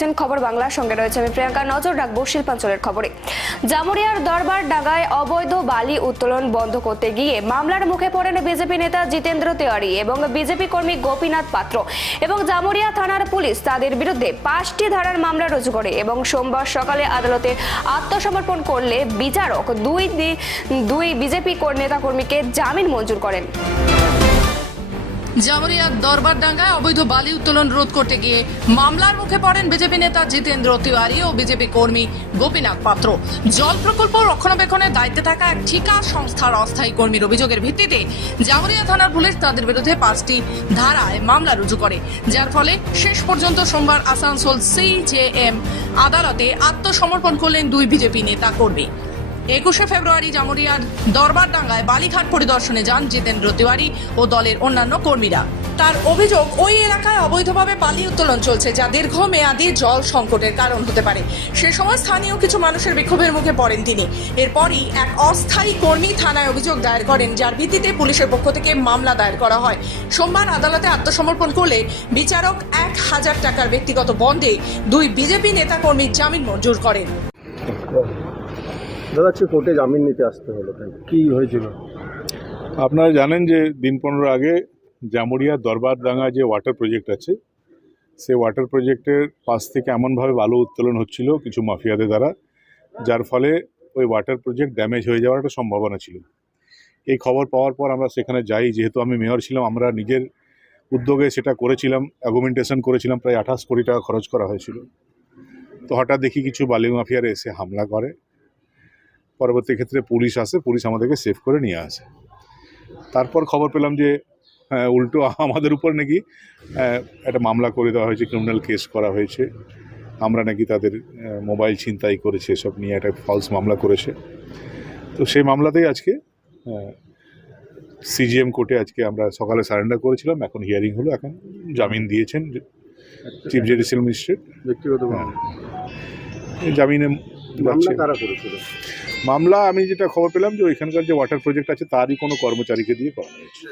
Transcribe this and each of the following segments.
দেখছেন খবর বাংলার সঙ্গে রয়েছে আমি প্রিয়াঙ্কা নজর রাখব শিল্পাঞ্চলের খবরে। জামুরিয়ার দরবার ডাঙ্গায় অবৈধ বালি উত্তোলন বন্ধ করতে গিয়ে মামলার মুখে পড়েন বিজেপি নেতা জিতেন্দ্র তেওয়ারি এবং বিজেপি কর্মী গোপীনাথ পাত্র এবং জামুরিয়া থানার পুলিশ তাদের বিরুদ্ধে পাঁচটি ধারার মামলা রুজু করে এবং সোমবার সকালে আদালতে আত্মসমর্পণ করলে বিচারক দুই দুই বিজেপি নেতা কর্মীকে জামিন মঞ্জুর করেন। জামুরিয়ার দরবারডাঙ্গায় অবৈধ বালি উত্তোলন রোধ করতে গিয়ে মামলার মুখে পড়েন বিজেপি নেতা জিতেন্দ্র তিওয়ারি ও বিজেপি কর্মী গোপীনাথ পাত্র। জল প্রকল্প রক্ষণাবেক্ষণের দায়িত্বে থাকা এক ঠিকা সংস্থার অস্থায়ী কর্মীর অভিযোগের ভিত্তিতে জামুরিয়া থানার পুলিশ তাদের বিরুদ্ধে পাঁচটি ধারায় মামলা রুজু করে, যার ফলে শেষ পর্যন্ত সোমবার আসানসোল সিজেএম আদালতে আত্মসমর্পণ করলেন দুই বিজেপি নেতা কর্মী। একুশে ফেব্রুয়ারি জামুরিয়ার দরবারডাঙ্গায় বালিঘাট পরিদর্শনে যান জিতেন্দ্র তিওয়ারি ও দলের অন্যান্য কর্মীরা। তার অভিযোগ, ওই এলাকায় অবৈধভাবে বালি উত্তোলন চলছে যা দীর্ঘমেয়াদী জল সংকটের কারণ হতে পারে। সে সময় স্থানীয় কিছু মানুষের বিক্ষোভের মুখে পড়েন তিনি। এরপরই এক অস্থায়ী কর্মী থানায় অভিযোগ দায়ের করেন, যার ভিত্তিতে পুলিশের পক্ষ থেকে মামলা দায়ের করা হয়। সোমবার আদালতে আত্মসমর্পণ করলে বিচারক এক হাজার টাকার ব্যক্তিগত বন্ধে দুই বিজেপি নেতাকর্মীর জামিন মঞ্জুর করেন। দাদা আজকে কোর্টে জামিন নিতে আসতে হলো কি হয়েছিল? আপনারা জানেন যে দিন পনেরো আগে জামুরিয়া দরবারডাঙ্গা যে ওয়াটার প্রজেক্ট আছে, সেই ওয়াটার প্রজেক্টের পাশ থেকে এমনভাবে বালু উত্তোলন হচ্ছিল কিছু মাফিয়াদের দ্বারা, যার ফলে ওই ওয়াটার প্রজেক্ট ড্যামেজ হয়ে যাওয়ার একটা সম্ভাবনা ছিল। এই খবর পাওয়ার পর আমরা সেখানে যাই, যেহেতু আমি মেয়র ছিলাম, আমরা নিজের উদ্যোগে সেটা করেছিলাম অ্যাগুমেন্টেশন করেছিলাম, প্রায় আঠাশ কোটি টাকা খরচ করা হয়েছিল। তো হঠাৎ দেখি কিছু বালি মাফিয়ারা এসে হামলা করে। পরবর্তী ক্ষেত্রে পুলিশ আসে পুলিশ আমাদেরকে সেভ করে নিয়ে আসে। তারপর খবর পেলাম যে উল্টো আমাদের উপর নাকি একটা মামলা করে দেওয়া হয়েছে ক্রিমিনাল কেস করা হয়েছে। আমরা নাকি তাদের মোবাইল ছিনতাই করেছে এসব নিয়ে একটা ফলস মামলা করেছে। তো সেই মামলাতেই আজকে সিজিএম কোর্টে আজকে আমরা সকালে সারেন্ডার করেছিলাম এখন হিয়ারিং হলো এখন জামিন দিয়েছেন চিফ জুডিশিয়াল ম্যাজিস্ট্রেট ব্যক্তিগত। জামিনে মামলা কারা করেছিল? মামলা আমি যেটা খবর পেলাম যে ওইখানকার যে ওয়াটার প্রজেক্ট আছে তারই কোনো কর্মচারীকে দিয়ে করা হয়েছে।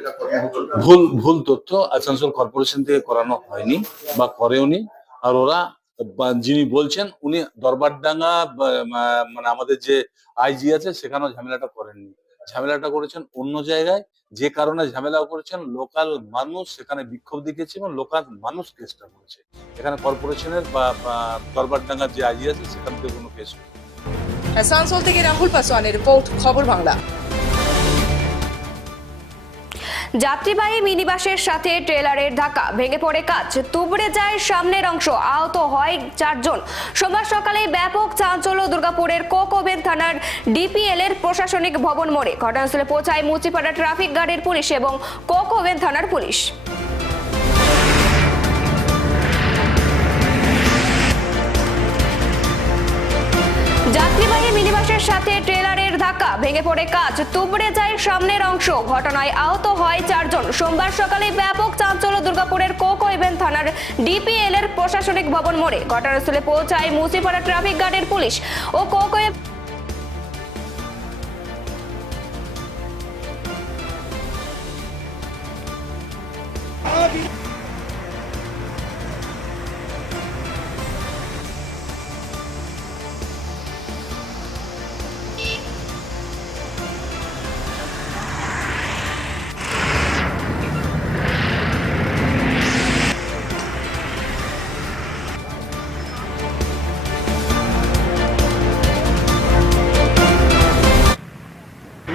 ভুল ভুল তথ্য আসানসোল কর্পোরেশন থেকে করানো হয়নি বা করেওনি আর ওরা যিনি বলছেন উনি দরবারডাঙ্গা মানে আমাদের যে আইজি আছে সেখানেও ঝামেলাটা করেননি। ঝামেলাটা করেছেন অন্য জায়গায় যে কারণে ঝামেলা করেছেন, লোকাল মানুষ সেখানে বিক্ষোভ দেখিয়েছে এবং লোকাল মানুষ কেসটা করেছে এখানে কর্পোরেশনের বা দরবার দরবারডাঙ্গার যে আইজি আছে, সেখান থেকে কোনো কেস। আসানসোল থেকে রাহুল পাসওয়ানের রিপোর্ট, খবর বাংলা যাত্রীবাহী মিনিবাসের সাথে ট্রেলারের ধাক্কা। ভেঙে পড়ে কাজ। তুবড়ে যায় সামনের অংশ। আহত হয় চারজন। সোমবার সকালে ব্যাপক চাঞ্চল্য দুর্গাপুরের কোকোবেন থানার ডিপিএল এর প্রশাসনিক ভবন মোড়ে। ঘটনাস্থলে পৌঁছায় মুচিপাড়া ট্রাফিক গার্ডের পুলিশ এবং কোকোবেন থানার পুলিশ। যাত্রীবাহী মিনিবাসের সাথে ভেঙে পড়ে কাজ। তুবড়ে যায় সামনের অংশ। ঘটনায় আহত হয় চারজন। সোমবার সকালে ব্যাপক চাঞ্চল্য দুর্গাপুরের কোকো ইভেন থানার ডিপিএল এর প্রশাসনিক ভবন মোড়ে ঘটনাস্থলে পৌঁছায় মুসিপাড়া ট্রাফিক গার্ডের পুলিশ ও কোকো এখন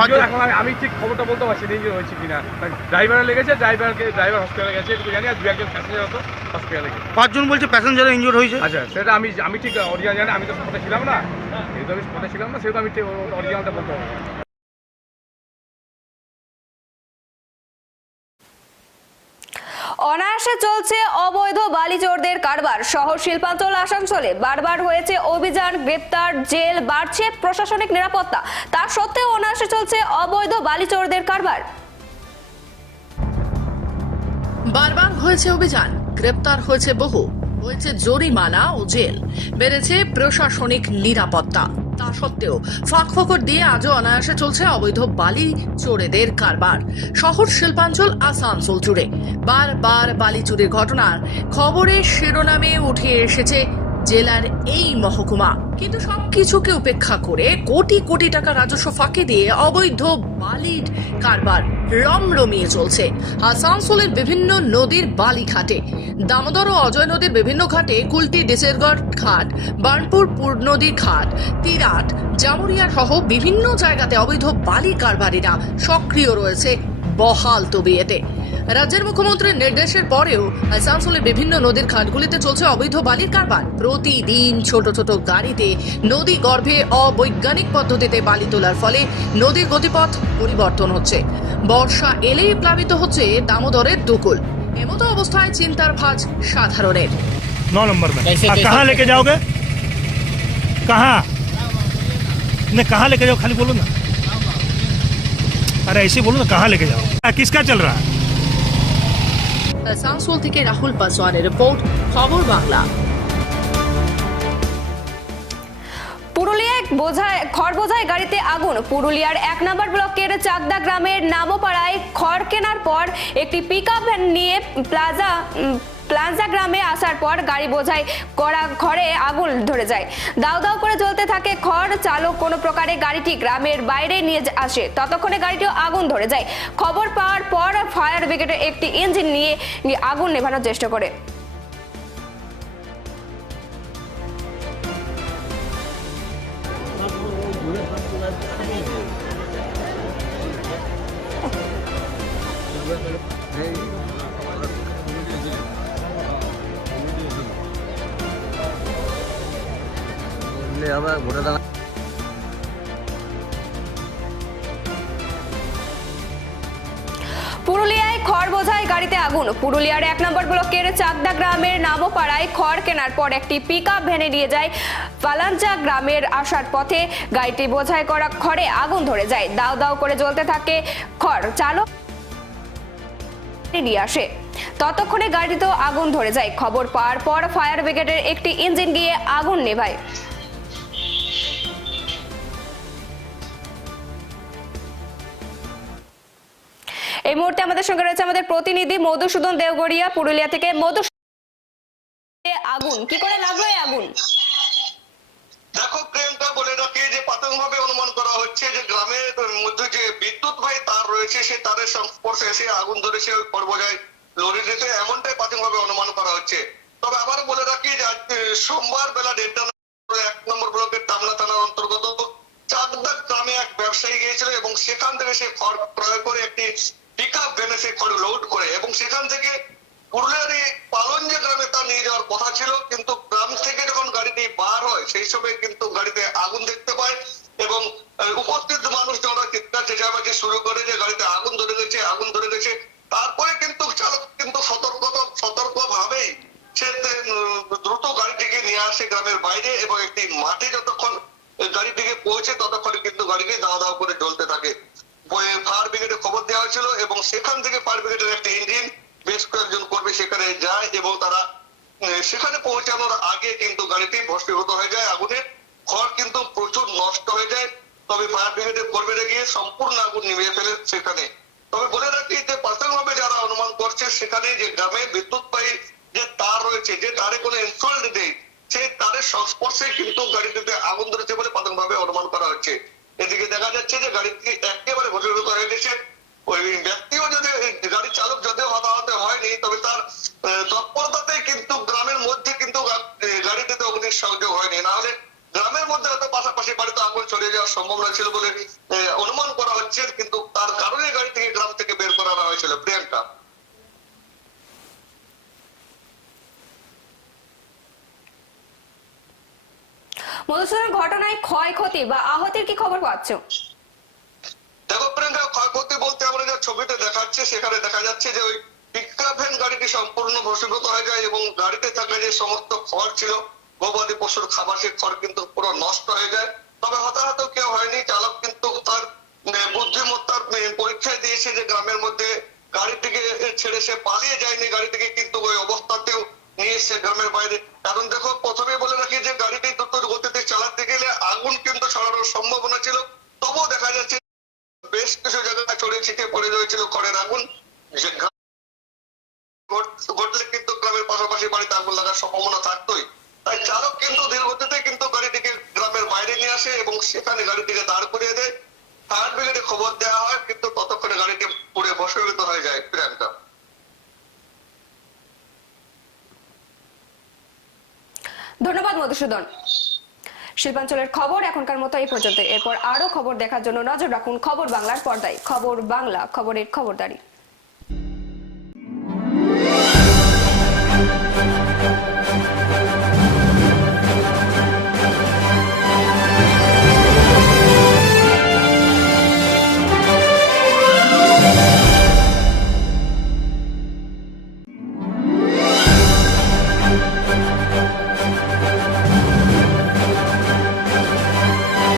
আমি আমি ঠিক খবরটা বলতে পারছি না ইঞ্জুরি হয়েছে কিনা। ড্রাইভারে লেগেছে ড্রাইভারকে ড্রাইভার হসপিটালে গেছে একটু জানি আর দু একজন প্যাসেঞ্জার হতো হসপিটালে গেছে। পাঁচজন বলছে প্যাসেঞ্জার ইঞ্জুর হয়েছে? আচ্ছা সেটা আমি আমি ঠিক অরিজিনাল জানি আমি তো স্পটে ছিলাম না। যেহেতু আমি স্পটে ছিলাম না সেহেতু আমি অরিজিনালটা বলতে পারব অনায়াসে চলছে অবৈধ বালি চোরদের কারবার। শহর শিল্পাঞ্চল আসানসোলে বারবার হয়েছে অভিযান, গ্রেপ্তার, জেল, বাড়ছে প্রশাসনিক নিরাপত্তা। তা সত্ত্বেও অনায়াসে চলছে অবৈধ বালি চোরদের কারবার। বারবার হয়েছে অভিযান, গ্রেপ্তার হয়েছে বহু। হয়েছে জরিমানা ও জেল। বেড়েছে প্রশাসনিক নিরাপত্তা। তা সত্ত্বেও ফাঁক ফকর দিয়ে আজও অনায়াসে চলছে অবৈধ বালি চোরেদের কারবার। শহর শিল্পাঞ্চল আসানসোল জুড়ে। বারবার বালি চুরির ঘটনার খবরের শিরোনামে উঠে এসেছে জেলার এই মহকুমা। কিন্তু সবকিছুকে উপেক্ষা করে কোটি কোটি টাকা রাজস্ব ফাঁকি দিয়ে অবৈধ বালির কারবার রমরমিয়ে চলছে। আসানসোলের বিভিন্ন নদীর বালি ঘাটে দামোদর ও অজয় নদীর বিভিন্ন ঘাটে কুলটি ডিসেরগড় ঘাট, বার্নপুর পুর নদীর ঘাট, তিরাট, জামুরিয়া সহ বিভিন্ন জায়গাতে অবৈধ বালি কারবারিরা সক্রিয় রয়েছে বহাল তবিয়েতে। রাজ্যের মুখ্যমন্ত্রীর নির্দেশের পরেও আসানসোলের বিভিন্ন নদীর ঘাটগুলিতে চলছে অবৈধ বালির কারবার প্রতিদিন ছোট ছোট গাড়িতে নদী গর্ভে অবৈজ্ঞানিক পদ্ধতিতে বালি তোলার ফলে নদীর গতিপথ পরিবর্তন হচ্ছে বর্ষা এলেই প্লাবিত হচ্ছে দামোদরের দুকুল এমতো অবস্থায় চিন্তার ভাঁজ সাধারণের नौ नंबर में आ, कहाँ लेके जाओगे कहाँ नहीं कहाँ लेके जाओ खाली बोलो ना अरे ऐसे बोलो ना कहाँ लेके जाओ आ, किसका चल रहा है আসানসোল থেকে রাহুল পাসওয়ানের রিপোর্ট, খবর বাংলা। পুরুলিয়ায় বোঝায়, খড় বোঝায় গাড়িতে আগুন। পুরুলিয়ার এক নম্বর ব্লকের চাকদা গ্রামের নামোপাড়ায় খড় কেনার পর একটি পিক নিয়ে প্লাজা প্লাজা গ্রামে আসার পর গাড়ি বোঝাই করা ঘরে আগুন ধরে যায়। দাউ দাউ করে জ্বলতে থাকে খড়, চালক কোনো প্রকারে গাড়িটি গ্রামের বাইরে নিয়ে আসে। ততক্ষণে গাড়িটিও আগুন ধরে যায়। খবর পাওয়ার পর ফায়ার ব্রিগেডের একটি ইঞ্জিন নিয়ে আগুন নেভানোর চেষ্টা করে। পুরুলিয়ায় খড় বোঝাই গাড়িতে আগুন। পুরুলিয়ার এক নম্বর ব্লকের চাকদা গ্রামের নামোপাড়ায় খড় কেনার পর একটি পিক আপ ভ্যানে নিয়ে যায় পালাঞ্চা গ্রামের আসার পথে। গাড়িটি বোঝাই করা খড়ে আগুন ধরে যায়। দাও দাও করে জ্বলতে থাকে খড়। চালক নিয়ে আসে। ততক্ষণে গাড়িতেও আগুন ধরে যায়। খবর পাওয়ার পর ফায়ার ব্রিগেডের একটি ইঞ্জিন গিয়ে আগুন নেভায়। এই মুহূর্তে আমাদের সঙ্গে রয়েছে আমাদের প্রতিনিধি মধুসূদন দেওগড়িয়া, পুরুলিয়া থেকে। মধু আগুন, কি করে লাগল আগুন? দেখো বলে রাখি যে অনুমান করা হচ্ছে যে গ্রামের মধ্যে যে তার রয়েছে সংস্পর্শে এসে আগুন পর্বজায় এমনটাই অনুমান করা হচ্ছে। তবে আবার বলে রাখি যে সোমবার বেলা দেড়টা এক নম্বর ব্লকের টামলা থানার অন্তর্গত গ্রামে এক ব্যবসায়ী গিয়েছিল এবং সেখান থেকে সে খড় ক্রয় করে একটি পিক আপ ভ্যানে সে খড় লোড করে এবং সেখান থেকে পুরুলিয়ার এই পালঞ্জে গ্রামে তা নিয়ে যাওয়ার কথা ছিল। কিন্তু গ্রাম থেকে যখন গাড়িটি বার হয়, সেই সময় কিন্তু গাড়িতে আগুন দেখতে পায় এবং উপস্থিত মানুষজনরা চিৎকার, চেঁচামেচি শুরু করে যে গাড়িতে আগুন ধরে গেছে, আগুন ধরে গেছে। তারপরে কিন্তু চালক কিন্তু সতর্ক সতর্ক ভাবেই সে দ্রুত গাড়িটিকে নিয়ে আসে গ্রামের বাইরে এবং একটি মাঠে যতক্ষণ গাড়িটিকে পৌঁছে ততক্ষণ কিন্তু গাড়িকে দাও দাও করে জ্বলতে থাকে ফায়ার ব্রিগেডে খবর দেওয়া হয়েছিল এবং সেখান থেকে ব্রিগেডের একটা ইঞ্জিন বেশ কয়েকজন কর্মী সেখানে যায় এবং তারা সেখানে পৌঁছানোর আগে কিন্তু গাড়িটি ভস্মীভূত হয়ে যায় আগুনে। খড় কিন্তু প্রচুর নষ্ট হয়ে যায়। তবে ফায়ার ব্রিগেডের কর্মীরা গিয়ে সম্পূর্ণ আগুন নিভিয়ে ফেলে সেখানে। তবে বলে রাখি যে প্রাথমিকভাবে যারা অনুমান করছে, সেখানে যে গ্রামে বিদ্যুৎ পাই যে তার রয়েছে, যে তারে কোনো ইনসল্ট নেই সেই তারের সংস্পর্শে কিন্তু গাড়িটিতে আগুন ধরেছে বলে প্রাথমিকভাবে অনুমান করা হচ্ছে। এদিকে দেখা যাচ্ছে যে গাড়িটি একেবারে ভস্মীভূত হয়ে গেছে। ওই ব্যক্তিও যদি চালক যদিও হয়নি, তবে তার তৎপরতাতে কিন্তু গ্রামের মধ্যে কিন্তু গাড়িটিতে অগ্নির সংযোগ হয়নি। না হলে গ্রামের মধ্যে হয়তো পাশাপাশি বাড়িতে ছড়িয়ে যাওয়ার সম্ভাবনা ছিল বলে অনুমান করা হচ্ছে, কিন্তু তার কারণে গাড়ি থেকে গ্রাম থেকে বের করা হয়েছিল প্রিয়াঙ্কা। মধুসূদন, ঘটনায় ক্ষয়ক্ষতি বা আহতের কি খবর পাচ্ছ? যেটা ছবিতে দেখাচ্ছে, সেখানে দেখা যাচ্ছে যে ওই পিকআপভ্যান গাড়িটি সম্পূর্ণ ভসীভূত হয়ে যায় এবং গাড়িতে থাকা যে সমস্ত খড় ছিল গবাদি পশুর খাবার সে খড় কিন্তু পুরো নষ্ট হয়ে যায়। তবে হতাহত কেউ হয়নি, চালক কিন্তু তার বুদ্ধিমত্তার পরীক্ষায় দিয়েছে যে গ্রামের মধ্যে গাড়িটিকে ছেড়ে সে পালিয়ে যায়নি। গাড়িটিকে কিন্তু ওই অবস্থাতেও নিয়ে এসে গ্রামের বাইরে। কারণ দেখো, প্রথম মধুসূদন। শিল্পাঞ্চলের খবর এখনকার মতো এই পর্যন্ত। এরপর আরও খবর দেখার জন্য নজর রাখুন খবর বাংলার পর্দায়। খবর বাংলা, খবরের খবরদারি।